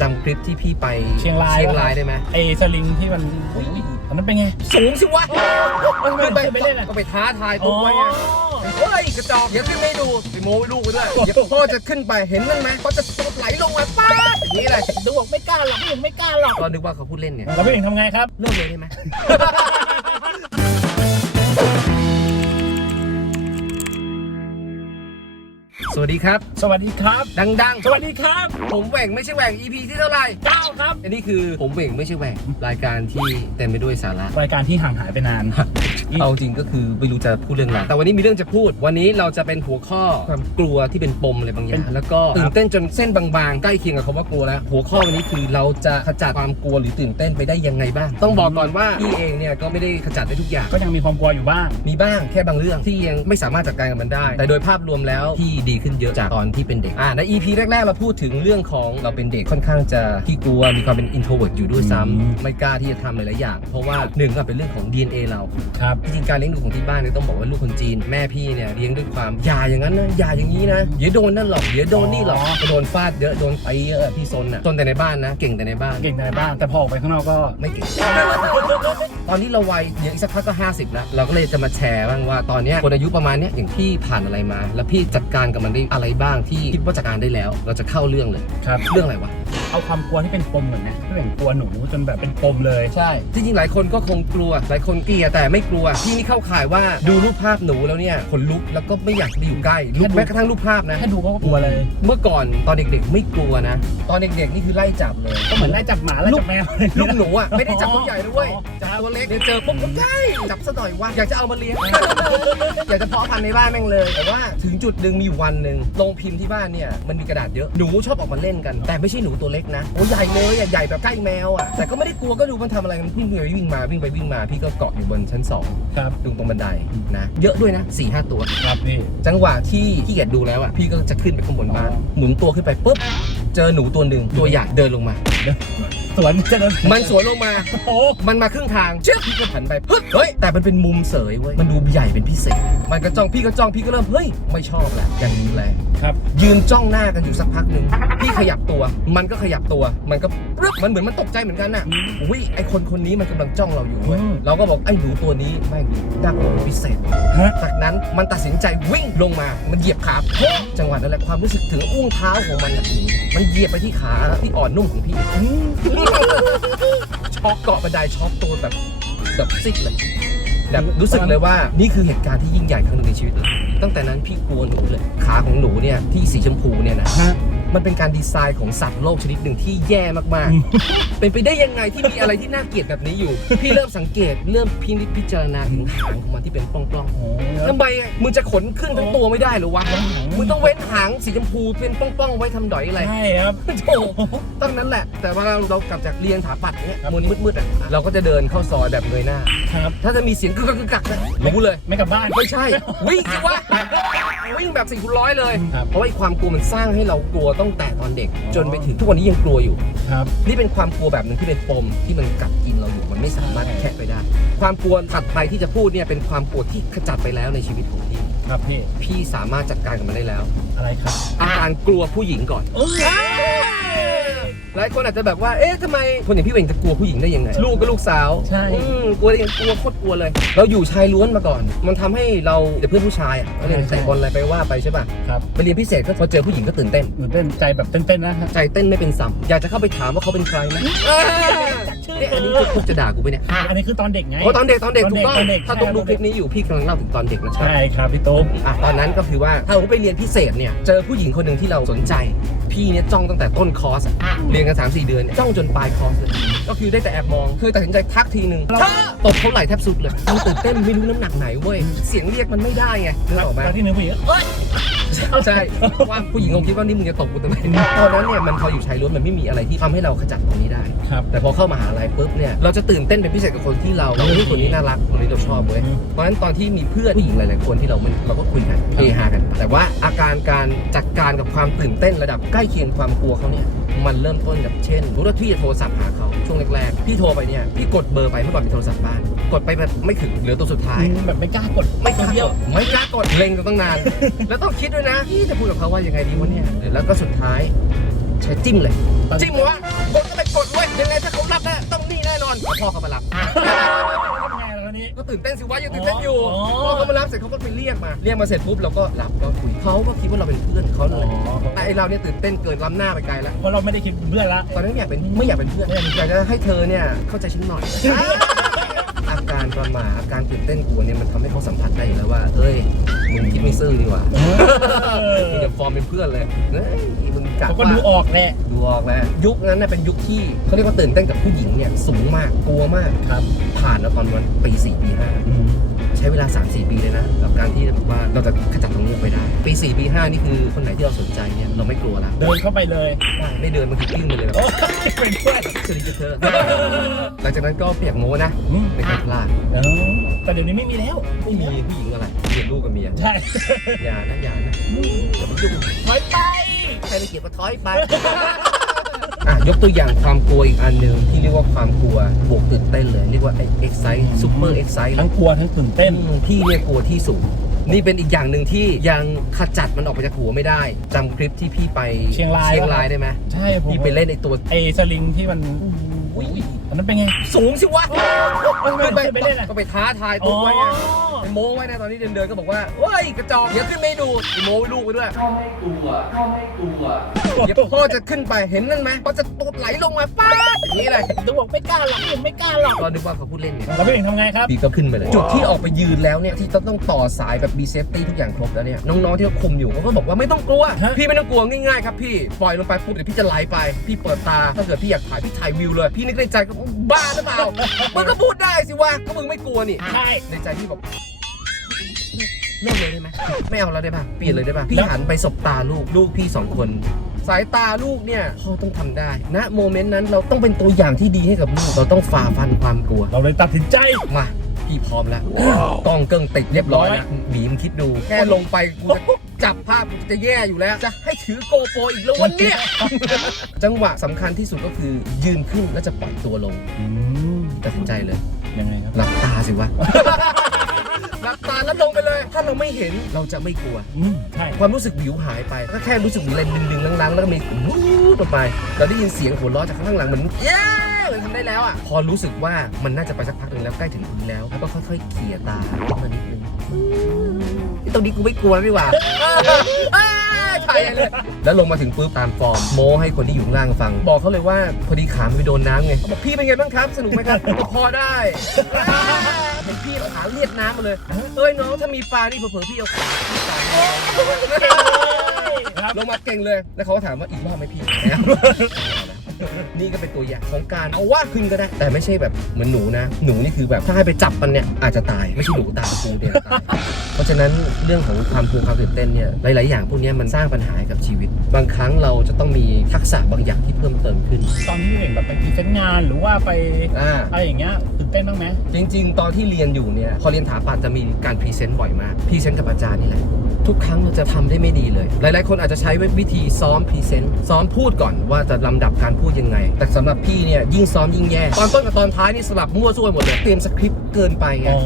จำคลิปที่พี่ไปเชียงรายเชียงรายได้ไหมไอ้สลิงที่มันอุ๊ยอันนั้นเป็นไง สูงสิวะมันไม่ขึ้นไปขึ้นไปเล่นอะก็ไปท้าทายปุ๊บไว้ไงเฮ้ยกระจอกเดี๋ยวขึ้นไม่ดูไปโม้ให้ลูกไปด้วยเดี๋ยวพ่อจะขึ้นไปเห็นนั่นไหมเขาจะไหลลงมาป้าดอย่างนี้เลยดูบอกไม่กล้าหรอกพี่ไม่กล้าหรอกก็นึกว่าเขาพูดเล่นไงแล้วพี่เองทำไงครับเลิกเลยได้ไหม วัสดีครับ สวัสดีครับ ดังสวัสดีครับๆผมแหว่งไม่ใช่แหว่ง EP ที่เท่าไหร่เก้าครับ อันนี้คือผมเหว่งไม่ใช่แหว่งรายการที่เต็มไปด้วยสาระ รายการที่ห่างหายไปนาน เอาจริงก็คือไม่รู้จะพูดเรื่องอะไรแต่วันนี้มีเรื่องจะพูด วันนี้เราจะเป็นหัวข้อความกลัวที่เป็นปมอะไรบางอย่างแล้วก็ตื่นเต้นจนเส้นบางๆ ใกล้เคียงกับคำว่ากลัวแล้ว หัวข้อวันนี้คือเราจะขจัดความกลัวหรือตื่นเต้นไปได้ยังไงบ้าง ต้องบอกก่อนว่าพี่เองเนี่ยก็ไม่ได้ขจัดได้ทุกอย่าง ก็ยังมีความกลัวอยู่บ้าง มีบ้างแค่บางเรื่องที่ยังไม่สามารถจัดการกับมันได้ แต่โดยภาพรวมแล้วพี่ดีขึ้นเยอะจากตอนที่เป็นเด็กอ่าใน EP แรกๆเราพูดถึงเรื่องของเราเป็นเด็กค่อนข้างจะขี้กลัวมีความเป็น introvert อยู่ด้วยซ้อืมำไม่กล้าที่จะทำหลายๆอย่าง เพราะว่าหนึ่งก็เป็นเรื่องของ DNA เราครับจริงๆการเลี้ยงดูของที่บ้านเนี่ยต้องบอกว่าลูกคนจีนแม่พี่เนี่ยเลี้ยงด้วยความอย่าอย่างนั้นนะอย่าอย่างนี้นะเดี๋ยวโดนนั่นหรอกเดี๋ยวโดนนี่หรอกอ๋อโดนฟาดเยอะโดนไปเยอะพี่ซนอะซนแต่ในบ้านนะ เก่งแต่ในบ้านเก่งในบ้างแต่พอออกไปข้างนอกก็ไม่เก่งตอนนี้เราวัยเดี๋ยวอีกสักพักก็ 50 แล้ว เราก็เลยจะมาแชร์บ้างว่าตอนเนี้ยคนอายุประมาณเนี้ยอย่างพี่ผ่านอะไรมา แล้วพี่จัดการกับมันได้อะไรบ้างที่คิดว่าจัดการได้แล้ว เราจะเข้าเรื่องเลยครับเรื่องอะไรวะเอาความกลัวที่เป็นปมเหมือนนะที่เป็นกลัวหนูจนแบบเป็นปมเลยใช่จริงๆหลายคนก็คงกลัวหลายคนเกลียดแต่ไม่กลัวพี่นี่เข้าข่ายว่าดูรูปภาพหนูแล้วเนี่ยขนลุกแล้วก็ไม่อยากไปอยู่ใกล้รูปแม้กระทั่งรูปภาพนะ แค่ดูก็กลัวเลย เมื่อก่อนตอนเด็กๆ ไม่กลัวนะ ตอนเด็กๆนี่คือไล่จับเลย ก็เหมือนไล่จับหมาไล่จับแมวอะไรลูกหนูอะไม่ได้จับตัวใหญ่ด้วยอ๋อจับตัวเล็กเดี๋ยวเจอปุ๊บก็ใช่จับซะหน่อยวะอยากจะเอามาเลี้ยง อยากจะเพาะพันธุ์ในบ้านแม่งเลย แต่ว่าถึงจุดหนึ่งมีอยู่วันหนึ่งโรงพิมพ์ที่บ้านเนี่ยมันมีกระดาษเยอะหนูชอบออกมาเล่นกัน แต่ไม่ใช่หนูตัวเล็กนะโอ้ใหญ่เลยอะใหญ่แบบใกล้แมวอะแต่ก็ไม่ได้กลัวก็ดูมันทำอะไรมันวิ่งไปวิ่งมาวิ่งไปวิ่งมาพี่ก็เกาะอยู่บนชั้นสองครับดูตรงบันไดนะ เยอะด้วยนะสี่ห้าตัว ครับพี่ จังหวะที่พี่เกียจดูแล้วอะพี่ก็จะขึ้นไปข้างบนบ้านอ๋อหมุนตัวขึ้นไปปุ๊บ เจอหนูตัวหนึ่งตัวใหญ่เดินลงมา สวนจะเดินมันสวนลงมา โอ้มันมาครึ่งทางเชื่อพี่ก็หันไปฮึบเฮ้ยแต่มันเป็นมุมเสยเว้ยมันดูใหญ่เป็นพิเศษ มันก็จ้องพี่ก็จ้องพี่ก็เริ่มเฮ้ยไม่ชอบแหละอย่างนี้แหละครับ ยืนจ้องหน้ากันอยู่สักพักหนึ่งพี่ขยับตัว มันก็ขยับตัวมันก็ปึ๊บมันเหมือนมันตกใจเหมือนกันน่ะอืมอุ้ยไอคนคนนี้มันกำลังจ้องเราอยู่เว้ยอืม เราก็บอกไอ้หนูตัวนี้แม่งน่ากลัวเป็นพิเศษ ฮะ จากนั้นมันตัดสินใจวิ่งลงมา มันเหยียบขาโป๊ะจังหวะนั้นแหละความรู้สึกถึงอุ้งเท้าของมันน่ะมันเหยียบไปที่ขาที่อ่อนนุ่มของพี่อืมช็อกเกาะบันไดช็อกตัวแบบแบบซิกเลยแบบรู้สึกเลยว่านี่คือเหตุการณ์ที่ยิ่งใหญ่ครั้งหนึ่งในชีวิตเลยตั้งแต่นั้นพี่กลัวหนูเลย ขาของหนูเนี่ยที่สีชมพูเนี่ยนะฮะ มันเป็นการดีไซน์ของสัตว์โลกชนิดหนึ่งที่แย่มากอืมๆเป็นไปได้ยังไงที่มีอะไรที่น่าเกลียดแบบนี้อยู่ พี่เริ่มสังเกตเริ่มพินิจพิจารณาถึงหางของมันที่เป็นปล้องโอ้ๆทำไมอะมึงจะขนขึ้นทั้งตัวไม่ได้เหรือวะมึงต้องเว้นหางสีชมพูเป็นปล้องๆไว้ทำดอยอะไรใช่ครับโอ้โหตั้งนั้นแหละ แต่ว่าเรากลับจากเรียนถาปัดเนี่ยมันมืดๆอะเราก็จะเดินเข้าซอยแบบเงยหน้าครับถ้าจะมีเสียงกึกกักกึกกักนะรู้เลยไม่กลับบ้านไม่ใช่วิ่งสิวะ วิ่งแบบสี่คูณร้อยเลย ครับ เพราะว่าไอ้ความกลัวมันสร้างให้เรากลัวตั้งแต่ตอนเด็ก จนไปถึงทุกวันนี้ยังกลัวอยู่ ครับ นี่เป็นความกลัวแบบหนึ่งที่เป็นปมที่มันกัดกินเราอยู่มันไม่สามารถแค่ไปได้ ความกลัวถัดไปที่จะพูดเนี่ยเป็นความกลัวที่ขจัดไปแล้วในชีวิตของพี่ ครับพี่ พี่สามารถจัดการกับมันได้แล้วอะไรครับ อาการกลัวผู้หญิงก่อน เอ้ย หลายคนอาจจะแบบว่า เอ๊ะทำไมคนอย่างพี่เวงจะกลัวผู้หญิงได้ยังไง ลูกก็ลูกสาวใช่ อืมกลัวได้ยังกลัวโคตรกลัวเลย เราอยู่ชายล้วนมาก่อน มันทำให้เราเดี๋ยวเพื่อนผู้ชายอะเขาเรียนเตะบอลอะไรไปว่าไปใช่ป่ะ ครับไปเรียนพิเศษก็พอเจอผู้หญิงก็ตื่นเต้น เหมือนเต้นใจแบบเต้นๆนะครับใจเต้นไม่เป็นสัมอยากจะเข้าไปถามว่าเขาเป็นใครไหมเอ้ยจัดชื่อ เนี่ยอันนี้พวกจะด่ากูไปเนี่ยอันนี้คือตอนเด็กไง โอ้ตอนเด็กตอนเด็กถูกต้องตอนเด็กถ้าใช่ต้องดูคลิปนี้อยู่พี่กำลังเล่าถึงตอนเด็กนะครับ ใช่ครับพี่ตุ๊กอะตอนนั้นก็คือว่าถ้าผมไปเรียนพิเศษเนี่ยเจอผู้หญิงคนหนึ่งที่เราสนใจ พี่เนี่ยจ้องตั้งแต่ต้นคอร์สอะเรียนกัน3 4 เดือนเนี่ยจ้องจนปลายคอร์สเลยก็คือได้แต่แอบมองคือตัดสินใจทักทีหนึ่งเธอตบเขาไหล่แทบสุดเลยมันตื่นเต้นไม่รู้น้ำหนักไหนเว้ยเสียงเรียกมันไม่ได้ไงนึกออกไหมแล้วที่หนึ่งผู้หญิงเอ้ยใช่ว่าผู้หญิงคงคิดว่านี่มึงจะตบกูทำไมตอนนั้นเนี่ยมันพออยู่ชายล้วนมันไม่มีอะไรที่ทำให้เราขจัดตรงนี้ได้ครับแต่พอเข้ามหาลัยปุ๊บเนี่ยเราจะตื่นเต้นเป็นพิเศษกับคนที่เราเราเฮ้ยคนนี้น่ารักคนนี้เราชอบเว้ยอืมเพราะฉะนั้นตอนที่มีเพื่อนผู้หญิงหลายๆคนที่เรามันเราก็คุยกันเฮฮากัน แต่ว่าอาการการจัดการกับความตื่นเต้นระดับใกล้เคียงความกลัวเขาเนี่ยมันเริ่มต้นกับเช่นรู้ว่าพี่จะโทรศัพท์หาเขาช่วงแรกๆ พี่โทรไปเนี่ย พี่กดเบอร์ไปเมื่อก่อนเป็นโทรศัพท์บ้าน กดไปแบบไม่ถึงเหลือตัวสุดท้าย แบบไม่กล้ากด ไม่กล้าเดีกยวดไม่กล้ากดเล็งกันตั้งนาน แล้วต้องคิดด้วยนะพี่จะพูดกับเขาว่ายังไงดีวะเนี่ยแล้วก็สุดท้ายใช้จิ้มเลย จิ้มวะกดก็ไปกดเว้ยยังไงถ้าเขารับแน่ ต้องนี่แน่นอนแล้วพ่อเขามารับไงแล้วคนนี้ ก็ตื่นเต้นสิวะยังตื่นเต้นอยู่อ๋อพอเขามารับเสร็จเขาก็ไปเรียกมา เรียกมาเสร็จปุ๊บเราก็รับก็คุยเขาก็คิดว่าเราเป็นเพื่อนเขาเลยอ๋อแต่ไอเราเนี่ยตื่นเต้นเกินล้ำหน้าไปไกลแล้วเพราะเราไม่ได้คิดเป็นเพื่อนละ ตอนนั้นไม่อยากเป็นไม่อยากเป็นเพื่อนอยากจะให้เธอเนี่ยเข้าใจฉันหน่อย อาการประหมาอาการตื่นเต้นกลัวเนี่ยมันทำให้เขาสัมผัสได้อยู่แล้วว่าเอ้ยมึงคิดไม่ซื่อดีกว่ามึงจะฟอร์มเป็นเพื่อนเลยเฮ้ยมึง กะเขาก็ว่าดูออกแหละดูออกแล้วยุคนั้นน่ะเป็นยุคที่เขาเรียกว่าตื่นเต้นกับผู้หญิงเนี่ยสูงมากกลัวมาก ครับผ่านมาตอนวันปี4ปี5ใช้เวลา 3-4 ปีเลยนะกับการที่แบบว่าเราจะขจัดตรงนี้ออกไปได้ ปี4ปี5นี่คือคนไหนที่เราสนใจเนี่ยเราไม่กลัวละเดินเข้าไปเลยได้ไม่เดินบางทีกิ้งไปเลยแบบ โอ้ยเป็นเพื่อนสวัสดีเธอหลังจากนั้นก็เปียกโม้นะอืมไม่เคยพลาดเออแต่เดี๋ยวนี้ไม่มีแล้วไม่มีผู้หญิงอะไรเกลียดลูกกับเมียใช่อย่านะอย่านะอย่าไปยุ่งถอยไป ใครไม่เกลียดก็ถอยไป อะยกตัวอย่างความกลัวอีกอันหนึ่งที่เรียกว่าความกลัวบวกตื่นเต้นเลยเรียกว่า excite super excite ทั้งกลัวทั้งตื่นเต้นอืมพี่เนี่ยกลัวที่สูง นี่เป็นอีกอย่างหนึ่งที่ยังขจัดมันออกไปจากหัวไม่ได้จำคลิปที่พี่ไปเชียงราย เชียงรายได้ไหมใช่ผมพี่ไปเล่นไอตัวไอ้สลิงที่มันอุ้ยอันนั้นเป็นไง สูงสิวะทำไมขึ้นไปขึ้นไปเล่นอะ ก็ไปท้าทายตัวไว้ไงไป โม้ไว้นะตอนนี้เดินๆก็บอกว่าเฮ้ยกระจอกเดี๋ยวขึ้นไม่ดูไปโม้ไว้ลูกไปด้วยพ่อไม่กลัวพ่อไม่กลัวเดี๋ยวพ่อจะขึ้นไปเห็นนั่นไหมพ่อจะตดไหลลงมาป้าดอย่างนี้เลยตัวบอกไม่กล้าหรอกผมไม่กล้าหรอกก็นึกว่าเขาพูดเล่นไงแล้วพี่เองทำไงครับพี่ก็ขึ้นไปเลยจุดที่ออกไปยืนแล้วเนี่ยที่ต้องต้องต่อสายแบบมีเซฟตี้ทุกอย่างครบแล้วเนี่ยน้องๆที่เขาคุมอยู่เขาก็บอกว่าไม่ต้องกลัวฮะพี่ไม่ต้องกลัวง่ายๆครับพี่ปล่อยลงไปปุ๊บเดี๋ยวพี่จะไหลไป พี่เปิดตาถ้าเกิดพี่อยากถ่ายพี่ถ่ายวิวเลย พี่นึกในใจก็บ้าหรือเปล่ามึงก็พูดได้สิวะก็มึงไม่กลัวนี่ใช่ในใจพี่บอก เลิกเลยได้ไหมไม่เอาแล้วได้ป่ะเปลี่ยนเลยได้ป่ะพี่แล้วหันไปสบตาลูกลูกพี่สองคน สายตาลูกเนี่ยพ่อต้องทำได้ณโมเมนต์นั้นเราต้องเป็นตัวอย่างที่ดีให้กับลูกเราต้องฝ่าฟันความกลัว เราเลยตัดสินใจ มาพี่พร้อมแล้วกล้องเกิ้งติดเรียบร้อยแล้วบีมคิดดูแค่ลงไปกูจะจับภาพกูจะแย่อยู่แล้ว จะให้ถือโกโปรอีกแล้ววันเนี้ยจังหวะสำคัญที่สุดก็คือยืนขึ้นแล้วจะปล่อยตัวลงอืมตัดสินใจเลยยังไงครับหลับตาสิวะห ลับตาแล้วลงไปเลย ถ้าเราไม่เห็นเราจะไม่กลัว อืมใช่ความรู้สึกวิวหายไปก็แค่รู้สึกมีอะไรดึงๆลังๆ แล้วก็มีวูบลงไป เราได้ยินเสียงหัวเราะจากข้างหลังเหมือนเย้เหมือนทำได้แล้วอะ พอรู้สึกว่ามันน่าจะไปสักพักหนึ่งแล้วใกล้ถึงพื้นแล้วแล้วก็ค่อยๆเขี่ยตาขึ้นมานิดนึงตรงนี้กูไม่กลัวแล้วนี่หว่า ถ่ายเลย แล้วลงมาถึงปุ๊บตามฟอร์มโม้ให้คนที่อยู่ข้างล่างฟัง บอกเขาเลยว่าพอดีขามันไปโดนน้ำไงเขาบอกพี่เป็นไงบ้างครับ สนุกไหมครับก็พอได้เห็นพี่เอาขาเลียดน้ำมาเลยเอ้ยน้องถ้ามีปลานี่เผื่อๆพี่เอาขาพี่ปลาครับลงมาเก่งเลย แล้วเขาก็ถามว่าอีกรอบไหมพี่ นี่ก็เป็นตัวอย่างของการเอาว่าขึ้นก็ได้ แต่ไม่ใช่แบบเหมือนหนูนะ หนูนี่คือแบบถ้าให้ไปจับมันเนี่ยอาจจะตายไม่ใช่หนูตายกูเนี่ยตายเพราะฉะนั้นเรื่องของความกลัวความตื่นเต้นเนี่ยหลาย ๆ อย่างพวกเนี้ยมันสร้างปัญหาให้กับชีวิต บางครั้งเราจะต้องมีทักษะบางอย่างที่เพิ่มเติมขึ้น ตอนที่พี่เองแบบไปพรีเซนต์งานหรือว่าไปอ่า อะไรอย่างเงี้ยตื่นเต้นบ้างไหมจริง ๆ ตอนที่เรียนอยู่เนี่ยพอเรียนถาปัตย์จะมีการพรีเซนต์บ่อยมากพรีเซนต์กับอาจารย์นี่แหละ ทุกครั้งเราจะทำได้ไม่ดีเลย หลาย ๆ คนอาจจะใช้วิธีซ้อมพรีเซนต์ซ้อมพูดก่อนว่าจะลำดับการพูดยังไง แต่สำหรับพี่เนี่ยยิ่งซ้อมยิ่งแย่ ตอนต้นกับตอนท้ายนี่สลับมั่วซั่วหมดเลย เตรียมสคริปต์เกินไปไงอ๋อ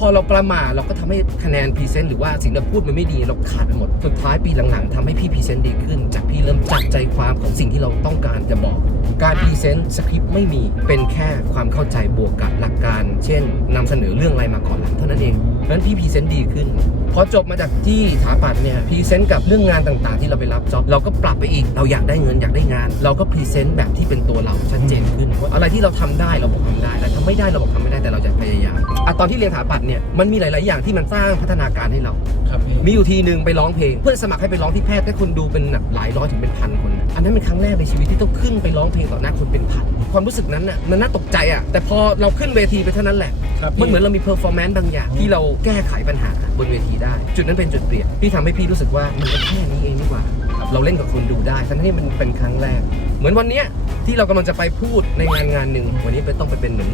พอเราประมาทเราก็ทำให้คะแนนพรีเซนต์หรือว่าสิ่งที่เราพูดมันไม่ดีเราขาดไปหมด สุดท้ายปีหลัง ๆทำให้พี่พรีเซนต์ดีขึ้น จากพี่เริ่มจับใจความของสิ่งที่เราต้องการจะบอก การพรีเซนต์สคริปต์ไม่มีเป็นแค่ความเข้าใจบวกกับหลักการ เช่นนำเสนอเรื่องอะไรมาก่อนหลังเท่านั้นเองนั้นพี่พรีเซนต์ดีขึ้นพอจบมาจากที่ถาปัดเนี่ยพรีเซนต์กับเรื่องงานต่างๆ ที่เราไปรับจ็อบเราก็ปรับไปอีกเราอยากได้เงินอยากได้งาน เราก็พรีเซนต์แบบที่เป็นตัวเราชัดเจนขึ้นว่าอะไรที่เราทำได้เราบอกทำได้แต่ทำไม่ได้เราบอกทำไม่ได้แต่เราจะพยายามอะตอนที่เรียนถาปัดเนี่ยมันมีหลาย ๆ อย่างที่มันสร้างพัฒนาการให้เราครับพี่มีอยู่ทีหนึ่งไปร้องเพลง เพื่อนสมัครให้ไปร้องที่แพทย์ได้คนดูเป็นแบบหลายร้อยถึงเป็นพันคนนะ อันนั้นเป็นครั้งแรกในชีวิตที่ต้องขึ้นไปร้องเพลงต่อหน้าคนเป็นพันความรู้สึกนั้นน่ะมันน่าตกใจอะแต่พอเราขึ้นเวทีไปเท่านั้นแหละครับมันเหมือนเรามีเพอร์ฟอร์แมนซ์บางอย่างที่เราแก้ไขปัญหาบนเวทีได้ จุดนั้นเป็นจุดเปลี่ยนที่ทำให้พี่รู้สึกว่ามันก็แค่นี้เองนี่หว่าเราเล่นกับคนดูได้ทั้งที่มันเป็นครั้งแรก เหมือนวันเนี้ยที่เรากำลังจะไปพูดในงานงานหนึ่งวันนี้ไปต้องไปเป็นเหมือน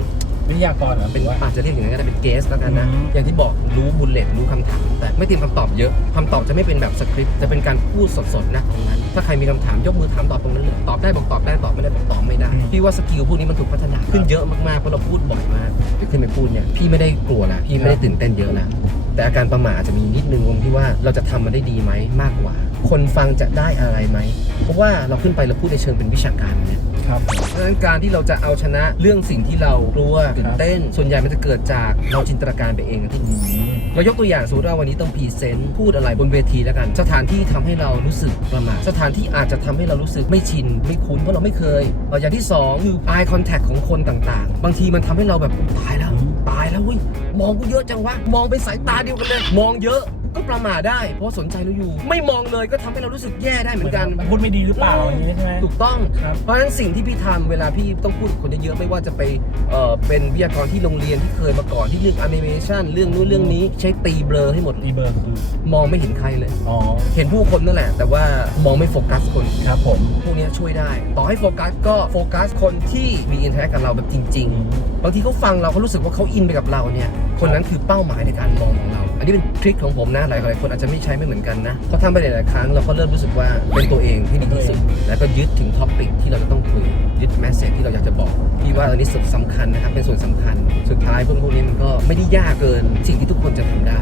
วิทยากรเหรอเป็นว่า อาจจะเรียกอย่างนั้นก็ได้เป็นเกสแล้วกันนะ อืม อย่างที่บอกรู้บุลเลตรู้คำถาม แต่ไม่เตรียมคำตอบเยอะคำตอบจะไม่เป็นแบบสคริปต์จะเป็นการพูดสดๆนะตรงนั้นถ้าใครมีคำถามยกมือถามตอบตรงนั้นเลยตอบได้บอกตอบได้ตอบไม่ได้บอกตอบไม่ได้ พี่ว่าสกิลพวกนี้มันถูกพัฒนาขึ้นเยอะมากๆเพราะเราพูดบ่อยมากเดี๋ยวขึ้นไปพูดเนี่ยพี่ไม่ได้กลัวละพี่ไม่ได้ตื่นเต้นเยอะละแต่อาการประหม่าอาจจะมีนิดนึงตรงที่ว่าเราจะทำมันได้ดีไหมมากกว่า คนฟังจะได้อะไรไหมเพราะว่าเราขึ้นไปเราพูดในเชิงเป็นวิชาการเนี่ย ครับเพราะฉะนั้นการที่เราจะเอาชนะเรื่องสิ่งที่เรากลัวตื่นเต้น ส่วนใหญ่มันจะเกิดจากเราจินตนาการไปเองที่อืมเรายกตัวอย่างสมมติว่าวันนี้ต้องพรีเซนต์พูดอะไรบนเวทีแล้วกัน สถานที่ทำให้เรารู้สึกประมาทสถานที่อาจจะทำให้เรารู้สึกไม่ชิน ไม่คุ้นเพราะเราไม่เคยเอ่ออย่างที่สองคือ eye contact ของคนต่างๆ บางทีมันทำให้เราแบบตายแล้ว ตายแล้วเว้ยมองกูเยอะจังวะมองเป็นสายตาเดียวกันเลย มองเยอะ ก็ประมาทได้ เพราะสนใจเราอยู่ ไม่มองเลยก็ทำให้เรารู้สึกแย่ได้เหมือนกัน พูดไม่ดีหรือเปล่าอย่างนี้ใช่ไหม ถูกต้อง ครับเพราะฉะนั้นสิ่งที่พี่ทำเวลาพี่ต้องพูดกับคนเยอะๆไม่ว่าจะไปเอ่อเป็นวิทยากรที่โรงเรียนที่เคยมาก่อนที่เรื่องแอนิเมชันเรื่องนู้นเรื่องนี้ใช้ตีเบลอให้หมดรีเบิร์คือ มองไม่เห็นใครเลย อ๋อ เห็นผู้คนนั่นแหละ แต่ว่ามองไม่โฟกัสคน ครับผมพวกเนี้ยช่วยได้ ต่อให้โฟกัสก็โฟกัสคนที่มีอินเทอร์แอคกับเราแบบจริง ๆ บางทีเขาฟังเราเขารู้สึกว่าเขาอินไปกับเราเนี่ย คนนั้นคือเป้าหมายในการมองของเรา อันนี้เป็นทริคของผมนะหลายๆคนอาจจะไม่ใช้ไม่เหมือนกันนะพอทำไปหลายๆครั้งเราก็เริ่มรู้สึกว่าเป็นตัวเองที่ดีที่สุด แล้วก็ยึดถึงท็อปิกที่เราจะต้องคุยยึดแมสเซจที่เราอยากจะบอกพี่ว่าอันนี้สุดสำคัญนะครับเป็นส่วนสำคัญ สุดท้ายพวกพวกนี้มันก็ไม่ได้ยากเกิน สิ่งที่ทุกคนจะทำได้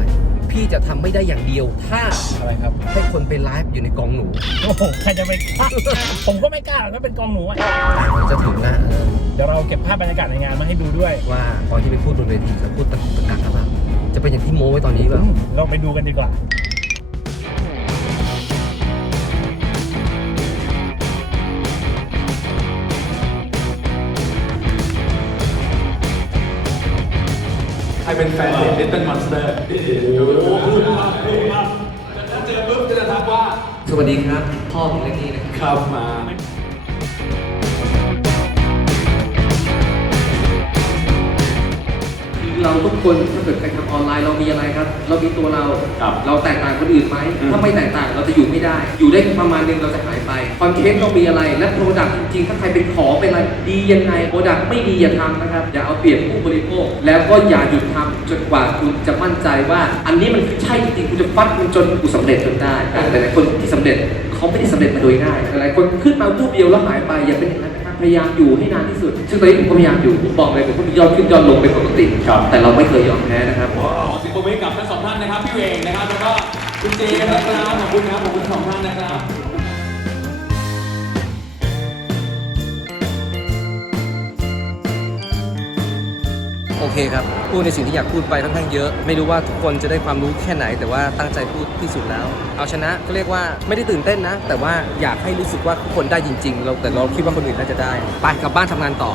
พี่จะทำไม่ได้อย่างเดียวถ้าอะไรครับให้คนไปไลฟ์อยู่ในกองหนูโอ้โหใครจะไปกล้าผมก็ไม่กล้าหรอกถ้าเป็นกองหนูอะมันจะถึงนะเออเดี๋ยวเราเก็บภาพบรรยากาศในงานมาให้ดูด้วยว่าตอนที่ไปพูดบนเวทีจะพูดตะกุกตะกักหรือเปล่า จะเป็นอย่างที่โม้ไว้ตอนนี้เปล่าเราไปดูกันดีกว่า ใครเป็นแฟนเพจ Little Monster โอ้โหคุณมาคุณมาถ้าเจอปุ๊บก็จะทักว่า สวัสดีครับ พ่อของเล็กนี่นะครับ ครับมา เราทุกคนถ้าเกิดใครทำออนไลน์เรามีอะไรครับ เรามีตัวเราครับเราแตกต่างคนอื่นไหมอืม ถ้าไม่แตกต่างเราจะอยู่ไม่ได้ อยู่ได้ประมาณหนึงเราจะหายไปคอนเทนต์เรามีอะไรและโปรดักต์จริงๆถ้าใครเป็นของเป็นอะไรดียังไงโปรดักต์ไม่ดีอย่าทำนะครับอย่าเอาเปรียบผู้บริโภคแล้วก็อย่าหยุดทำจนกว่าคุณจะมั่นใจว่า อันนี้มันคือใช่จริงๆคุณจะฟัดมันจนกูสำเร็จจนได้แต่หลายๆคนที่สำเร็จ เขาไม่ได้สำเร็จมาโดยง่ายหลายๆคนขึ้นมาวูบเดียวแล้วหายไปอย่าเป็นอย่างนั้นนะครับพยายามอยู่ให้นานที่สุด ซึ่งตอนนี้ผมก็พยายามอยู่ผมบอกเลยผมก็มียอดขึ้นยอดลงเป็นปกติครับแต่เราไม่เคยยอมแพ้นะครับขอสิบโมเมกับทั้งสองท่านนะครับพี่เวงนะครับแล้วก็คุณเจมส์นะครับขอบคุณครับขอบคุณสองท่านนะครับ เคครับ พูดในสิ่งที่อยากพูดไปค่อนข้างเยอะ ไม่รู้ว่าทุกคนจะได้ความรู้แค่ไหน แต่ว่าตั้งใจพูดที่สุดแล้ว เอาชนะก็เรียกว่าไม่ได้ตื่นเต้นนะ แต่ว่าอยากให้รู้สึกว่าทุกคนได้จริง ๆ เราแต่เราคิดว่าคนอื่นน่าจะได้ ไปกลับบ้านทำงานต่อ